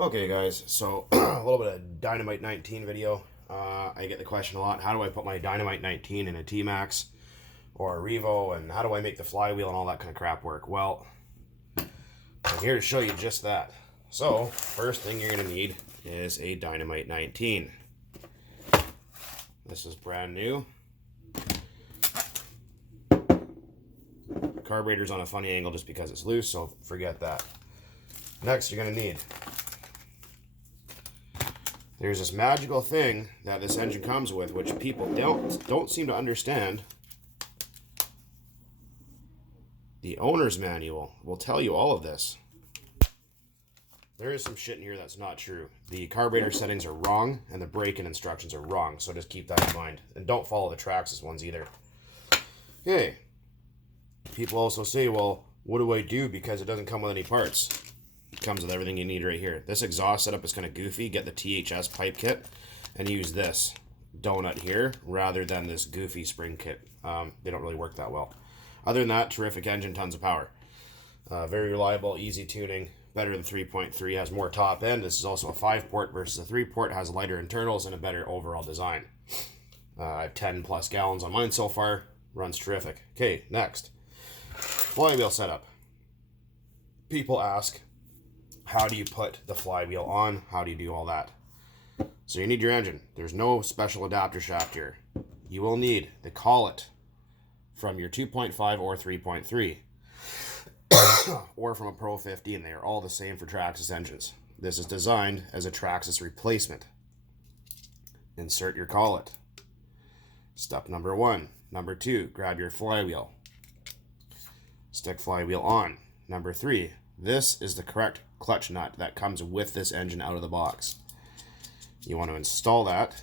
Okay guys, so a little bit of Dynamite 19 video. I get the question a lot, how do I put my Dynamite 19 in a T-Max or a Revo, and how do I make the flywheel and all that kind of crap work? Well, I'm here to show you just that. So, first thing you're going to need is a Dynamite 19. This is brand new. Carburetor's on a funny angle just because it's loose, so forget that. Next, you're going to need, there's this magical thing that this engine comes with, which people don't seem to understand. The owner's manual will tell you all of this. There is some shit in here that's not true. The carburetor settings are wrong, and the braking instructions are wrong, so just keep that in mind. And don't follow the Traxxas ones either. Okay. People also say, well, what do I do because it doesn't come with any parts? It comes with everything you need right here. This exhaust setup is kind of goofy. Get the THS pipe kit and use this donut here rather than this goofy spring kit. They don't really work that well. Other than that, terrific engine, tons of power. Very reliable, easy tuning, better than 3.3, has more top end. This is also a 5-port versus a 3-port, has lighter internals and a better overall design. I have 10 plus gallons on mine so far. Runs terrific. Okay, next. Flywheel setup. People ask, how do you put the flywheel on? How do you do all that? So you need your engine. There's no special adapter shaft here. You will need the collet from your 2.5 or 3.3 or from a Pro 15. They are all the same for Traxxas engines. This is designed as a Traxxas replacement. Insert your collet. Step number 1. Number 2, grab your flywheel. Stick flywheel on. Number 3, this is the correct clutch nut that comes with this engine out of the box. You want to install that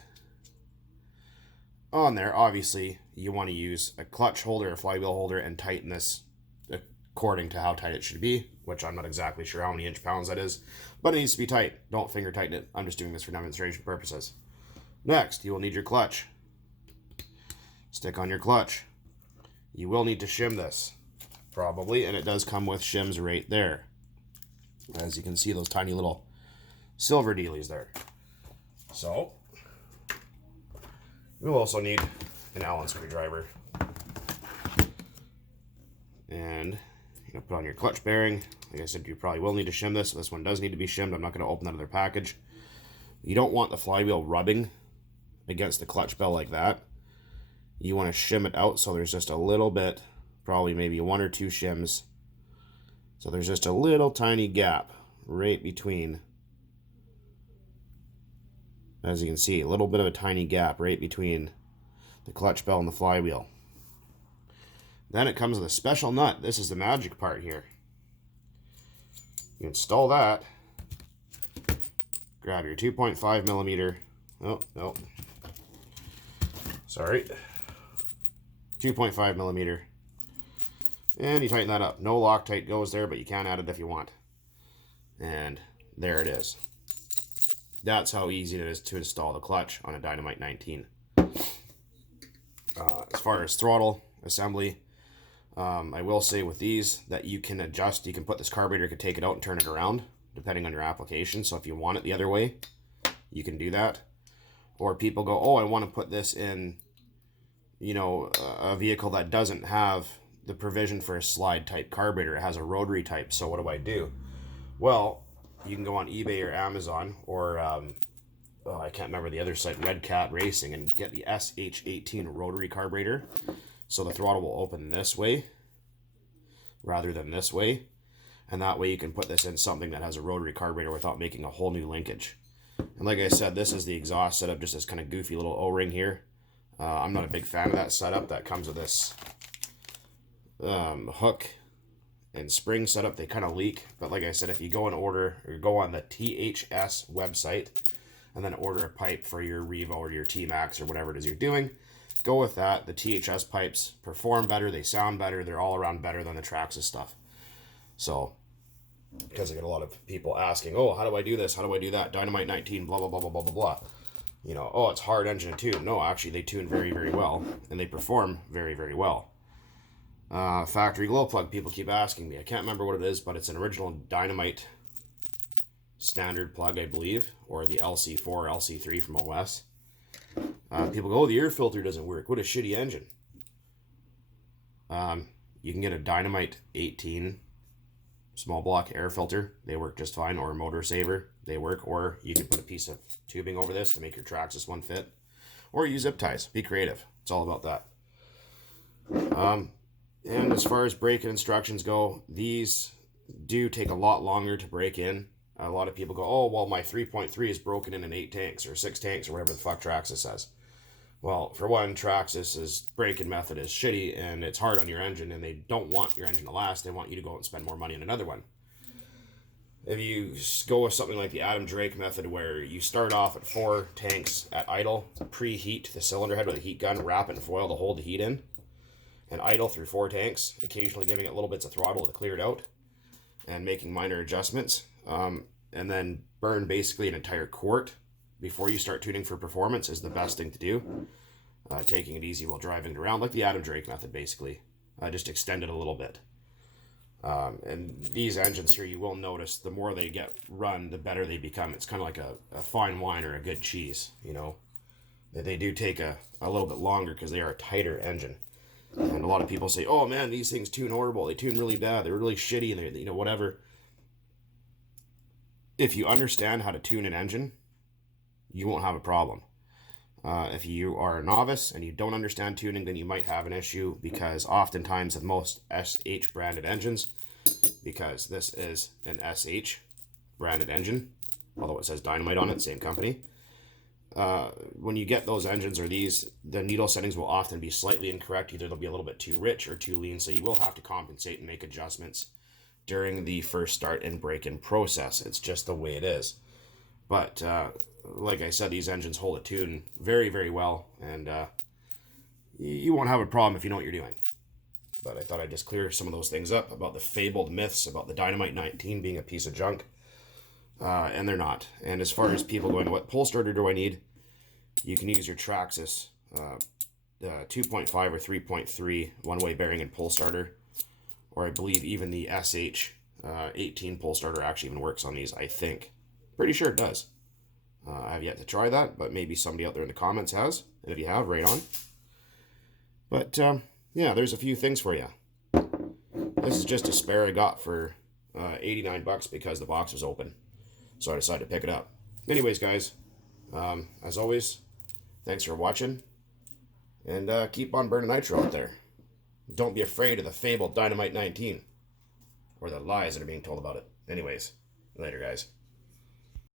on there. Obviously, you want to use a clutch holder, a flywheel holder, and tighten this according to how tight it should be, which I'm not exactly sure how many inch-pounds that is, but it needs to be tight. Don't finger tighten it. I'm just doing this for demonstration purposes. Next, you will need your clutch. Stick on your clutch. You will need to shim this, probably, and it does come with shims right there. As you can see, those tiny little silver dealies there. So, we'll also need an Allen screwdriver. And you put on your clutch bearing. Like I said, you probably will need to shim this. This one does need to be shimmed. I'm not going to open that other package. You don't want the flywheel rubbing against the clutch bell like that. You want to shim it out so there's just a little bit, probably maybe 1 or 2 shims. So there's just a little tiny gap right between, as you can see, a little bit of a tiny gap right between the clutch bell and the flywheel. Then it comes with a special nut. This is the magic part here. You install that. Grab your 2.5 millimeter. Oh, no. Sorry. 2.5 millimeter. And you tighten that up. No Loctite goes there, but you can add it if you want. And there it is. That's how easy it is to install the clutch on a Dynamite 19. As far as throttle assembly, I will say with these that you can adjust. You can put this carburetor, you can take it out and turn it around depending on your application. So if you want it the other way, you can do that. Or people go, oh, I want to put this in, you know, a vehicle that doesn't have the provision for a slide type carburetor. It has a rotary type. So what do I do? Well, you can go on eBay or Amazon or I can't remember the other site, Red Cat Racing, and get the SH18 rotary carburetor. So the throttle will open this way rather than this way. And that way you can put this in something that has a rotary carburetor without making a whole new linkage. And like I said, this is the exhaust setup, just this kind of goofy little O-ring here. I'm not a big fan of that setup. That comes with this hook and spring setup. They kind of leak. But like I said, if you go and order, or go on the THS website and then order a pipe for your Revo or your T-Max or whatever it is you're doing, go with that. The THS pipes perform better. They sound better. They're all around better than the Traxxas stuff. So, because I get a lot of people asking, oh, how do I do this? How do I do that? Dynamite 19, blah, blah, blah, blah, blah, blah, blah. You know, oh, it's hard engine to tune. No, actually, they tune very, very well. And they perform very, very well. Factory glow plug, people keep asking me. I can't remember what it is, but it's an original Dynamite standard plug, I believe, or the LC4, LC3 from OS. People go, oh, the air filter doesn't work. What a shitty engine. You can get a Dynamite 18 small block air filter. They work just fine. Or a Motor Saver. They work. Or you can put a piece of tubing over this to make your Traxxas one fit. Or use zip ties. Be creative. It's all about that. And as far as break-in instructions go, these do take a lot longer to break in. A lot of people go, oh, well, my 3.3 is broken in 8 tanks or 6 tanks or whatever the fuck Traxxas says. Well, for one, Traxxas's break-in method is shitty and it's hard on your engine, and they don't want your engine to last. They want you to go out and spend more money on another one. If you go with something like the Adam Drake method, where you start off at 4 tanks at idle, preheat the cylinder head with a heat gun, wrap it in foil to hold the heat in, and idle through 4 tanks, occasionally giving it little bits of throttle to clear it out, and making minor adjustments, and then burn basically an entire quart before you start tuning for performance is the best thing to do. Taking it easy while driving it around, like the Adam Drake method, basically. Just extend it a little bit. And these engines here, you will notice, the more they get run, the better they become. It's kind of like a fine wine or a good cheese, you know. They do take a little bit longer because they are a tighter engine. And a lot of people say, oh man, these things tune horrible. They tune really bad. They're really shitty, and they're, you know, whatever. If you understand how to tune an engine, you won't have a problem. If you are a novice and you don't understand tuning, then you might have an issue, because oftentimes with most SH branded engines, because this is an SH branded engine, although it says Dynamite on it, same company, when you get those engines or these, the needle settings will often be slightly incorrect. Either they'll be a little bit too rich or too lean, so you will have to compensate and make adjustments during the first start and break-in process. It's just the way it is. But like I said, these engines hold a tune very, very well, and you won't have a problem if you know what you're doing. But I thought I'd just clear some of those things up about the fabled myths about the Dynamite 19 being a piece of junk. And they're not. And as far as people going, what pull starter do I need? You can use your Traxxas 2.5 or 3.3 one-way bearing and pull starter. Or I believe even the SH 18 pull starter actually even works on these, I think. Pretty sure it does. I have yet to try that, but maybe somebody out there in the comments has. And if you have, right on. But yeah, there's a few things for you. This is just a spare I got for 89 bucks because the box was open. So I decided to pick it up. Anyways, guys, as always, thanks for watching. And keep on burning nitro out there. Don't be afraid of the fabled Dynamite 19. Or the lies that are being told about it. Anyways, later, guys.